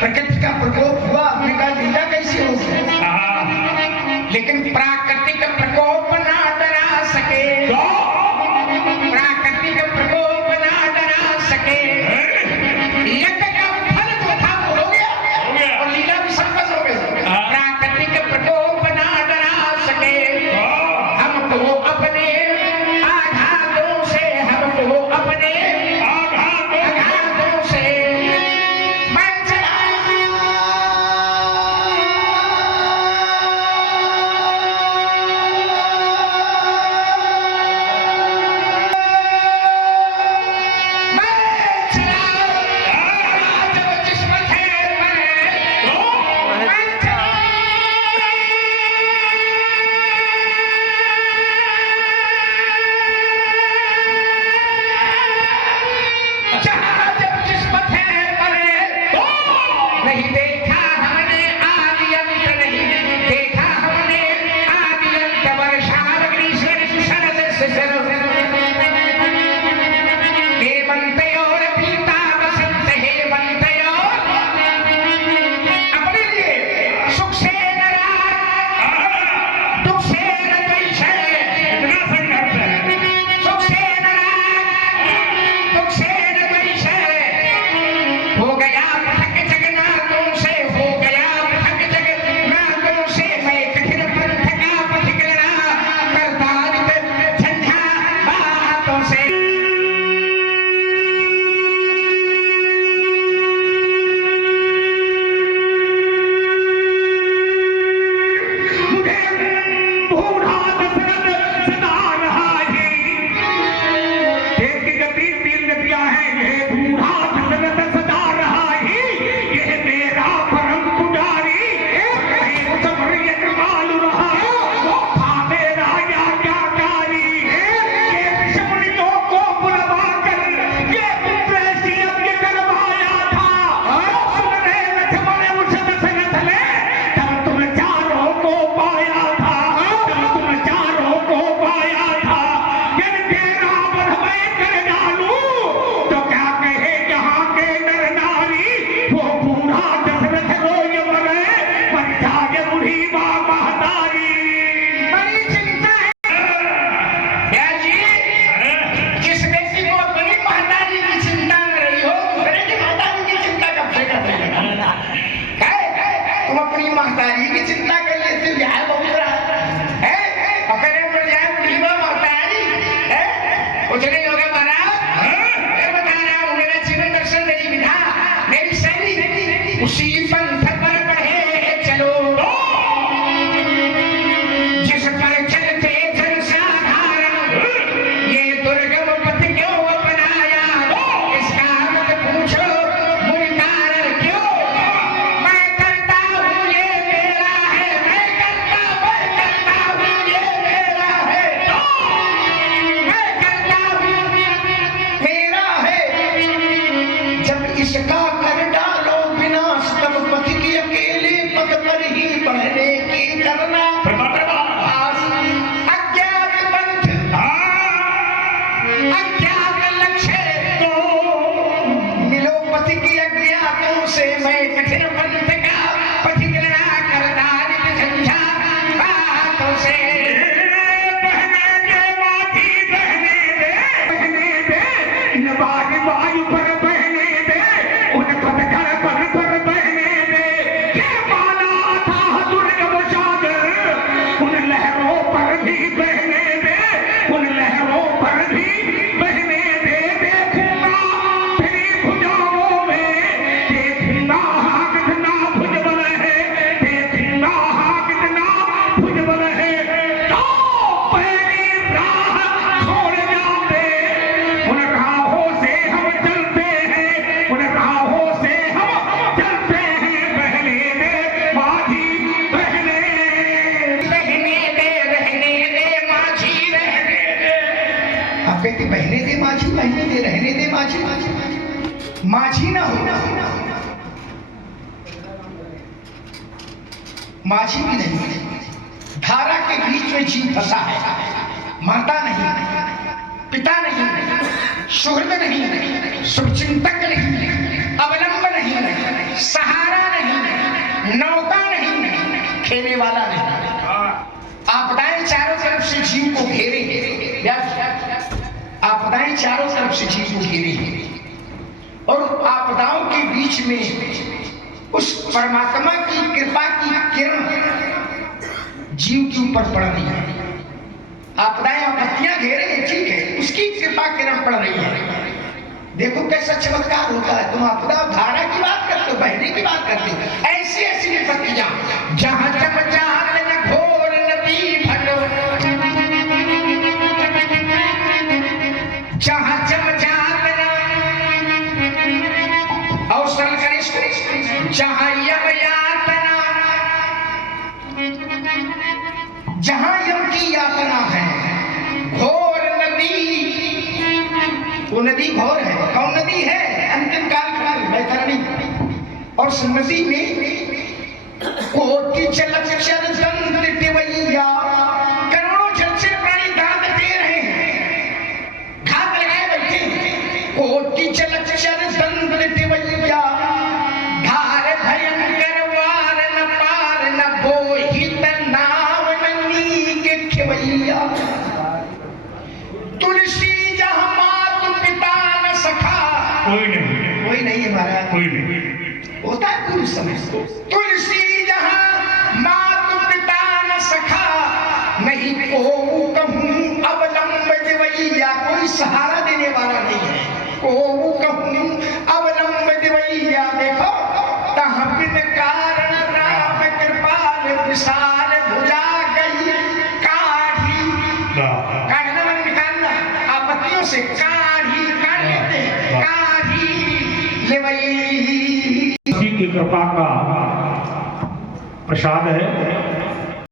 प्रकृति का प्रकोप हुआ, आपने कहा जिंदा कैसे हो गए? लेकिन प्राकृतिक प्रकोप ना डरा सके, प्राकृतिक प्रकोप ना डरा सके। यज्ञ का फल जो था वो हो गया और लीला भी संपन्न हो गई। प्राकृतिक प्रकोप ना डरा सके, हमको अपने आघातों से, हमको अपने आघातों से मैं चला। नहीं देखा हमने आदि अंत, नहीं देखा हमने आदि अंत। वर्षा ग्रीष्म शरद शिशिर, हेमंत और पीता बसंत, हेमंत और अपने लिए सुख से न राग, दुख से न द्वेष, इतना संघर्ष है। सुख से न राग, दुख से न द्वेष, हो गया पृथक जगन्नाथों से, हो गया पृथक जगन्नाथों से। मैं कठिन पंथ का पथिक लड़ा, करतारित झंझा बातों से। मुझे बूढ़ा दशरथ सदा रहा है, एक गति तीन गतियां हैं। ये बूढ़ा दशरथ सदा रहा है, ये मेरा परम पुजारी। एक समर यजमान रहा, वो था मेरा आज्ञाकारी। ये ऋषिमुनियों को बुलवा कर ये पुत्र ऐसी यज्ञ करवाया था। सुनने लक्ष्मण उस दशरथ ने, तब तुम चारों को पाया था, तब तुम चारों को पाया था। यदि तेरा वध मैं कर डालूं तो क्या कहे यहाँ के नर नारी। वो बूढ़ा दशरथ रोय मरे, मर जाए बूढ़ी माँ महतारी। बड़ी चिंता है क्या जी? जिस व्यक्ति को अपनी महतारी की चिंता कर रही हो, दूसरे की महतारी की चिंता कब से कर रही हो? तुम अपनी महतारी की चिंता कर लेते, ब्याह बहुत रहा है और कहने पर जाए बूढ़ी माँ महतारी है, कुछ नहीं होगा महाराज। मैं बता रहा हूँ, मेरा जीवन दर्शन, मेरी विधा, मेरी शैली, उसी पंथ पर बढ़े चलो जिस पर चलते जन साधारण। ये दुर्गम पथ क्यों अपनाया, इसका मत पूछो मुझ कारण क्यों। मैं करता हूँ ये मेरा है, मैं करता हूँ ये मेरा है, मैं करता हूँ मेरा है। जब इसका कर डालो विनाश, तब पथ की अकेले पथ पर ही बढ़ने की करना प्रयास। अज्ञात पंथ, अज्ञात लक्ष्य को मिलो पथ की अज्ञातों से। मैं कठिन पंथ का पथिक लड़ा, करतारित झंझा बातों से। बहने दे माझी, बहने दे, बहने दे, इन वायु वायु पर बहने दे, उन पथकर पर बहने दे। ये माला था दुर्गम सागर, उन लहरों पर भी बहने दे, उन लहरों पर भी बहने दे। देखूंगा तेरी भुजाओं में, देखूंगा कितना भुजबल है, देखूंगा कितना भुजबल है। तो पहली राह छोड़ जाते, उन राहों से हम चलते हैं, उन राहों से हम चलते हैं। बहने दे माझी, बहने रहने दे माझी, रहने दे। आप कहते बहने दे माझी, बहने दे, रहने दे माझी। माझी ना हो, माझी भी नहीं, धारा के बीच में जीव फंसा है। माता नहीं, पिता नहीं, सुहृद नहीं, शुभचिंतक नहीं, अवलंब नहीं, सहारा खेने वाला नहीं। आपदाएं चारों तरफ से जीव को घेरेंगे, आपदाएं चारों तरफ से जीव को घेरेंगे, और आपदाओं के बीच में उस परमात्मा की कृपा की किरण जीव के ऊपर पड़ रही है। आपदाएं आपत्तियां घेरे हैं, ठीक है, उसकी कृपा किरण पड़ रही है। देखो कैसा चमत्कार होता है। तुम आपदा धारा की बात करते हो, बहने की बात करते हो, ऐसी ऐसी विपत्तियां जहां चमचात न घोर नदी भलो, जहां चमचात न अवसर करिष्ठ, जहां यम यातना, जहां यम की यातना है, घोर नदी, वो नदी घोर है। कौन नदी है? अंतिम काल बैतरणी। और उस नदी में कोटि जलचर दंत टिवैया, करोड़ों जलचर प्राणी दांत दे रहे हैं, घात लगाए बैठे हैं। कोटि जलचर दंत टिवैया, धार भयंकर वार न पार न बोहित नाव ननी के खिवैया। तुलसी जहां मातु पिता न सखा, कोई नहीं है महाराज, कोई नहीं होता है पूर्व समय। तुलसी जहां मातु पिता न सखा, नहीं को कहूं अवलंब दिवैया, कोई सहारा देने वाला नहीं है। को कहूं अवलंब दिवैया, देखो तहाँ बिन कारण राम कृपाल विशाल भुजा गई काढ़ी, काढ़ना मैंने निकालना, आपत्तियों से काढ़ी काढ़ लेते हैं, काढ़ी ले वही की कृपा का प्रसाद है।